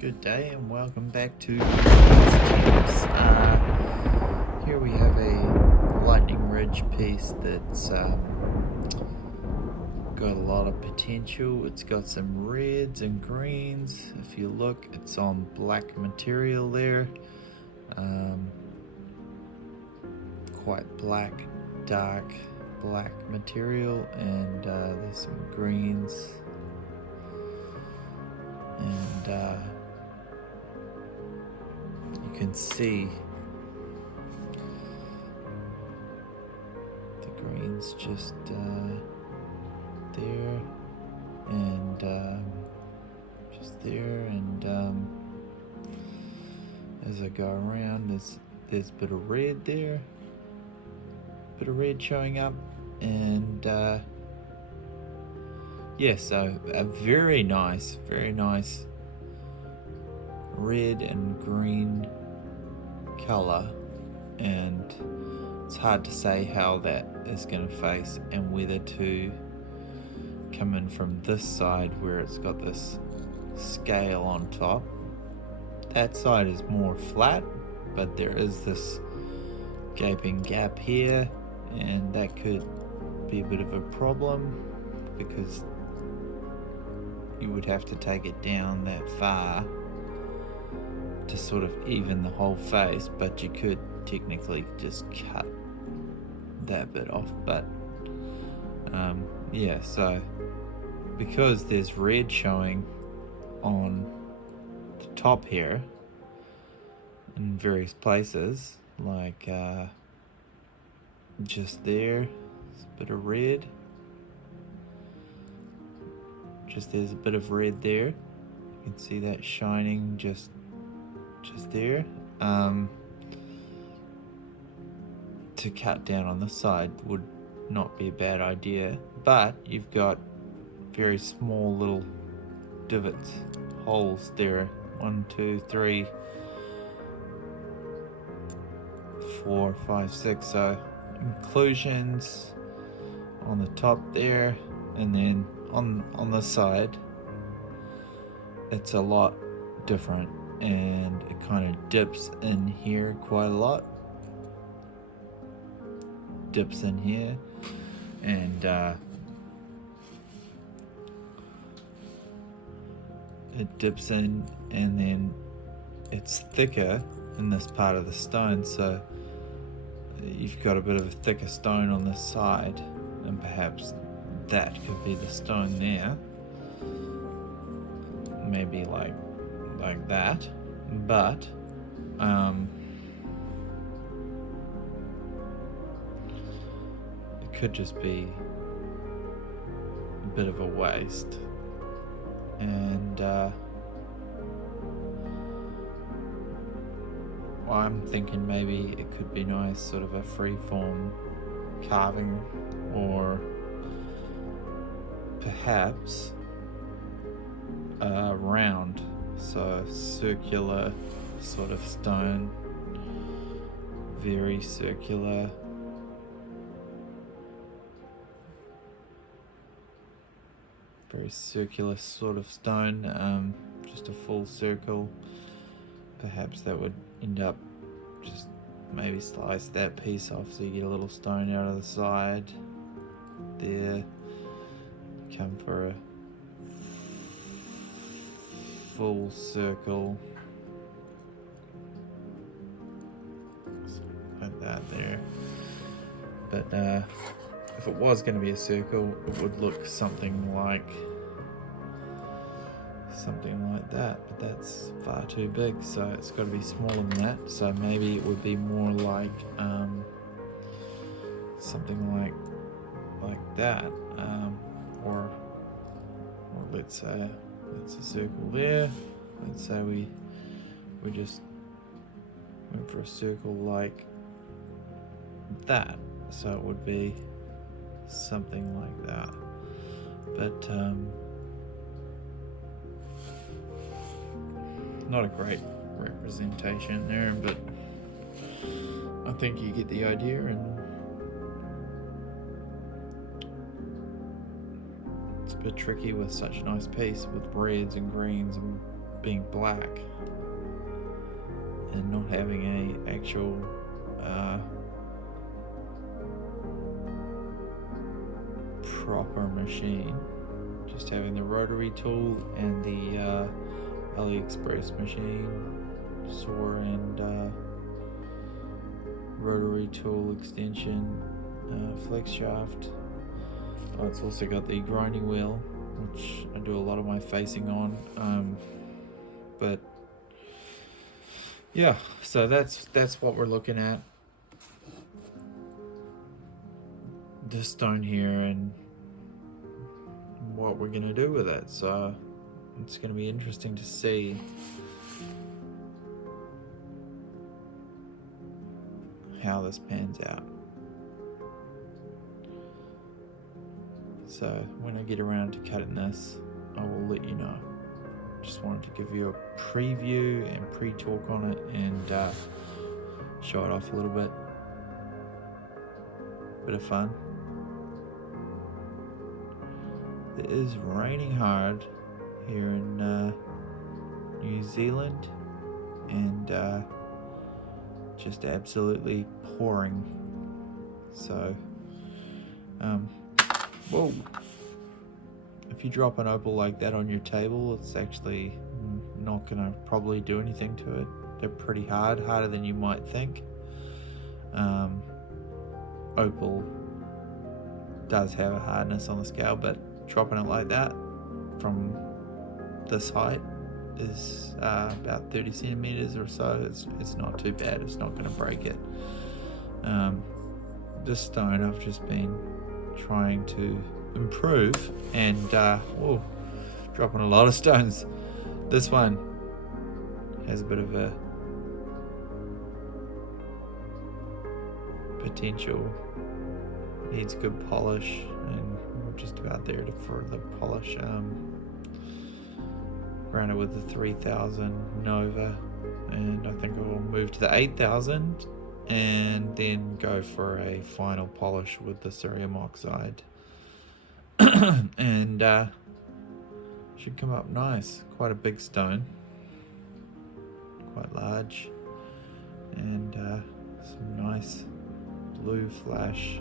Good day and welcome back to Tips. Here we have a lightning ridge piece that's got a lot of potential. It's got some reds and greens. If you look, it's on black material there. Quite black, dark black material, and there's some greens. And you can see the greens just there and just there, and as I go around, there's a bit of red there, bit of red showing up, and yeah, so a very nice red and green color, and it's hard to say how that is going to face and whether to come in from this side where it's got this scale on top. That side is more flat, but there is this gaping gap here, and that could be a bit of a problem because you would have to take it down that far to sort of even the whole face, but you could technically just cut that bit off. But yeah, so because there's red showing on the top here in various places, like just there, there's a bit of red. Just there's a bit of red there. You can see that shining just there. To cut down on this side would not be a bad idea, but you've got very small little divots, holes there. 1, 2, 3, 4, 5, 6. So inclusions on the top there, and then on the side it's a lot different, and it kind of dips in here quite a lot, dips in here, and it dips in, and then it's thicker in this part of the stone, so you've got a bit of a thicker stone on this side, and perhaps that could be the stone there, maybe like that, but it could just be a bit of a waste, and I'm thinking maybe it could be nice, sort of a free-form carving, or perhaps round, so circular sort of stone, very circular, sort of stone, just a full circle. Perhaps that would end up just maybe slice that piece off so you get a little stone out of the side there. Come for a full circle, like that there. But if it was going to be a circle, it would look something like that, but that's far too big, so it's got to be smaller than that. So maybe it would be more like something like that, or let's say that's a circle there. Let's say we just went for a circle like that, so it would be something like that. But not a great representation there, but I think you get the idea, and it's a bit tricky with such a nice piece with reds and greens and being black and not having a actual proper machine, just having the rotary tool and the AliExpress machine, saw and rotary tool extension, flex shaft. Oh, it's also got the grinding wheel, which I do a lot of my facing on. But yeah, so that's what we're looking at. This stone here and what we're gonna do with it. So it's gonna be interesting to see how this pans out. So when I get around to cutting this, I will let you know. Just wanted to give you a preview and pre-talk on it and show it off a little bit. Bit of fun. It is raining hard here in New Zealand and just absolutely pouring. So whoa, if you drop an opal like that on your table, it's actually not gonna probably do anything to it. They're pretty hard, harder than you might think. Opal does have a hardness on the scale, but dropping it like that from this height is about 30 centimeters or so. It's not too bad. It's not going to break it. This stone I've just been trying to improve and dropping a lot of stones. This one has a bit of a potential, needs good polish, and we're just about there for the polish. Ground it with the 3000 Nova, and I think I will move to the 8000 and then go for a final polish with the cerium oxide. And should come up nice. Quite a big stone, quite large, and some nice blue flash.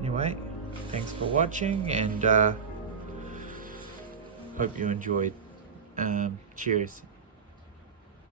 Anyway, thanks for watching, and hope you enjoyed. Cheers.